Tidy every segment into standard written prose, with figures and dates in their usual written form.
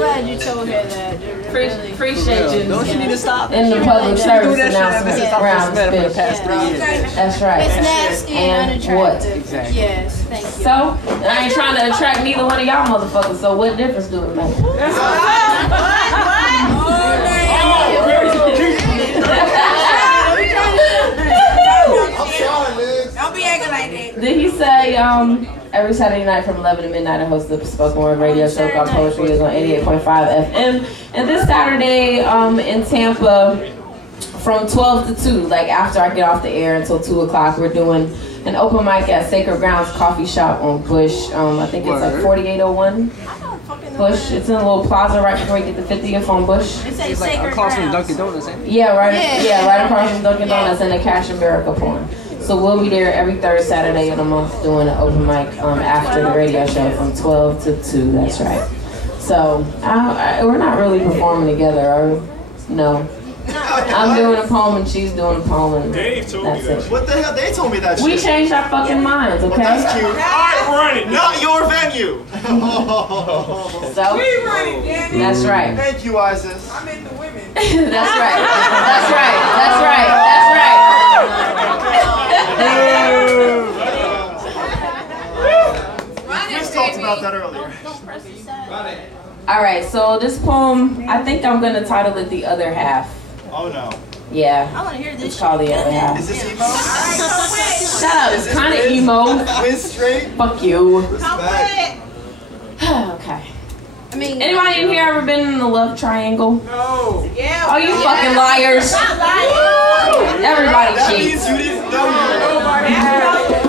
glad you told her that. Appreciate you. Don't you need to stop? In the public service announcement around for the past 3 years. That's right. It's nasty and unattractive. Exactly. Yes, thank you. So, I ain't trying to attract neither one of y'all motherfuckers, so what difference do it make? Don't be acting like that. Did he say, every Saturday night from 11 to midnight I host a spoken word radio show called Poetry is on 88.5 FM. And this Saturday in Tampa from 12 to 2, like after I get off the air until 2 o'clock, we're doing an open mic at Sacred Grounds Coffee Shop on Bush. I think it's like 4801 Bush. It's in a little plaza right before you get the 50th on Bush. It's like across from Dunkin' Donuts, ain't it? Yeah, right across from Dunkin' Donuts and the Cash and Barrel Capone. So we'll be there every third Saturday of the month doing an open mic after the radio show from 12 to 2. That's right. So we're not really performing together, or no? I'm doing a poem and she's doing a poem, and that's it. What the hell? They told me that shit. We changed our fucking minds, okay? That's cute. I run it. Not your venue. So We run it, damn it. that's right. Thank you, Isis. I'm in the women. That's right. That's right. That's right. We just talked about that earlier. All right. So this poem, I think I'm gonna title it "The Other Half." Oh no. Yeah. I want to hear this. It's called "The Other Half." Is this emo? Shut up. It's kind of emo. Wiz straight? Fuck you. Respect. Okay. I mean, Anybody in here ever been in a love triangle? No. Yeah. Oh, you fucking liars. Everybody That cheats. means you didn't know.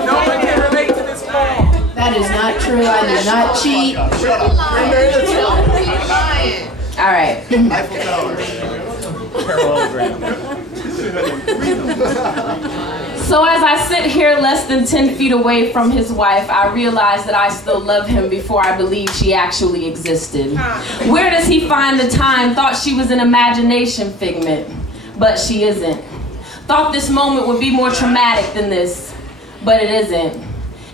Nobody can relate to this poem. that is not true. I did not cheat. Shut up. All right. Eiffel Tower. So as I sit here less than 10 feet away from his wife, I realize that I still love him before I believed she actually existed. Where does he find the time? Thought she was an imagination figment, but she isn't. Thought this moment would be more traumatic than this, but it isn't.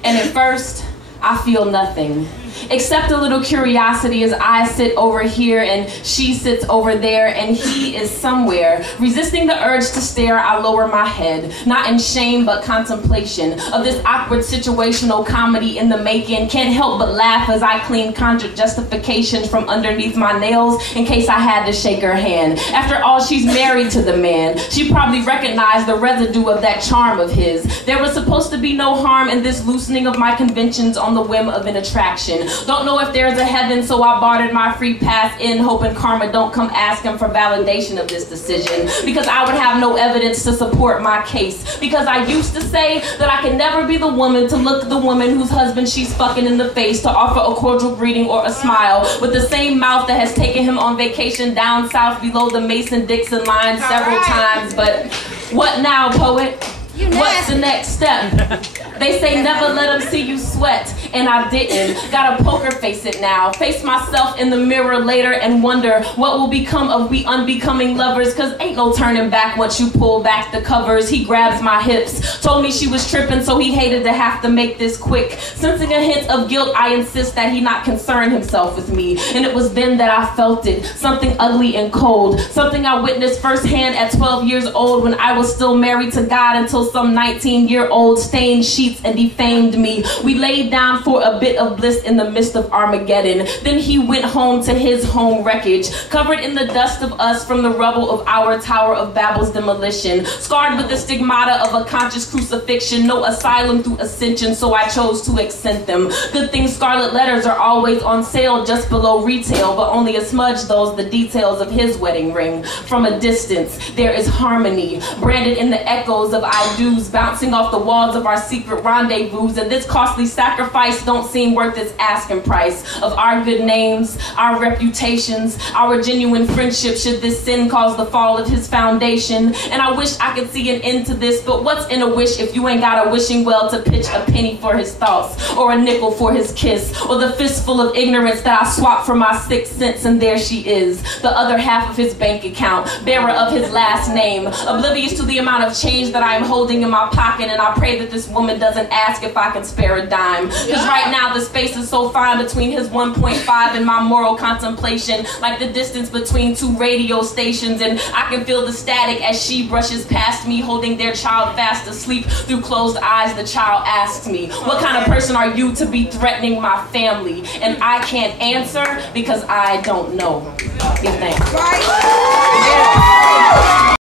And at first, I feel nothing. Except a little curiosity as I sit over here and she sits over there and he is somewhere. Resisting the urge to stare, I lower my head, not in shame but contemplation of this awkward situational comedy in the making. Can't help but laugh as I clean conjured justifications from underneath my nails in case I had to shake her hand. After all, she's married to the man. She probably recognized the residue of that charm of his. There was supposed to be no harm in this loosening of my conventions on the whim of an attraction. Don't know if there's a heaven, so I bartered my free pass in, hoping karma don't come asking for validation of this decision, because I would have no evidence to support my case. Because I used to say that I can never be the woman to look the woman whose husband she's fucking in the face to offer a cordial greeting or a smile with the same mouth that has taken him on vacation down south below the Mason-Dixon line several times. But what now, poet? What's the next step? They say never let them see you sweat, and I didn't. Gotta poker face it now. Face myself in the mirror later and wonder what will become of we unbecoming lovers, cause ain't no turning back once you pull back the covers. He grabs my hips, told me she was tripping, so he hated to have to make this quick. Sensing a hint of guilt, I insist that he not concern himself with me. And it was then that I felt it, something ugly and cold, something I witnessed firsthand at 12 years old when I was still married to God until some 19-year-old stained sheets and defamed me. We laid down for a bit of bliss in the midst of Armageddon. Then he went home to his home wreckage, covered in the dust of us from the rubble of our Tower of Babel's demolition, scarred with the stigmata of a conscious crucifixion, no asylum through ascension, so I chose to accent them. Good thing scarlet letters are always on sale just below retail, but only a smudge those the details of his wedding ring. From a distance, there is harmony, branded in the echoes of I do's, bouncing off the walls of our secret rendezvous, and this costly sacrifice don't seem worth its asking price of our good names, our reputations, our genuine friendship should this sin cause the fall of his foundation. And I wish I could see an end to this, but what's in a wish if you ain't got a wishing well to pitch a penny for his thoughts, or a nickel for his kiss, or the fistful of ignorance that I swapped for my 6 cents, and there she is, the other half of his bank account, bearer of his last name, oblivious to the amount of change that I am holding holding in my pocket, and I pray that this woman doesn't ask if I can spare a dime. Because right now the space is so fine between his 1.5 and my moral contemplation, like the distance between two radio stations, and I can feel the static as she brushes past me, holding their child fast asleep. Through closed eyes, the child asks me, what kind of person are you to be threatening my family? And I can't answer because I don't know. Give thanks.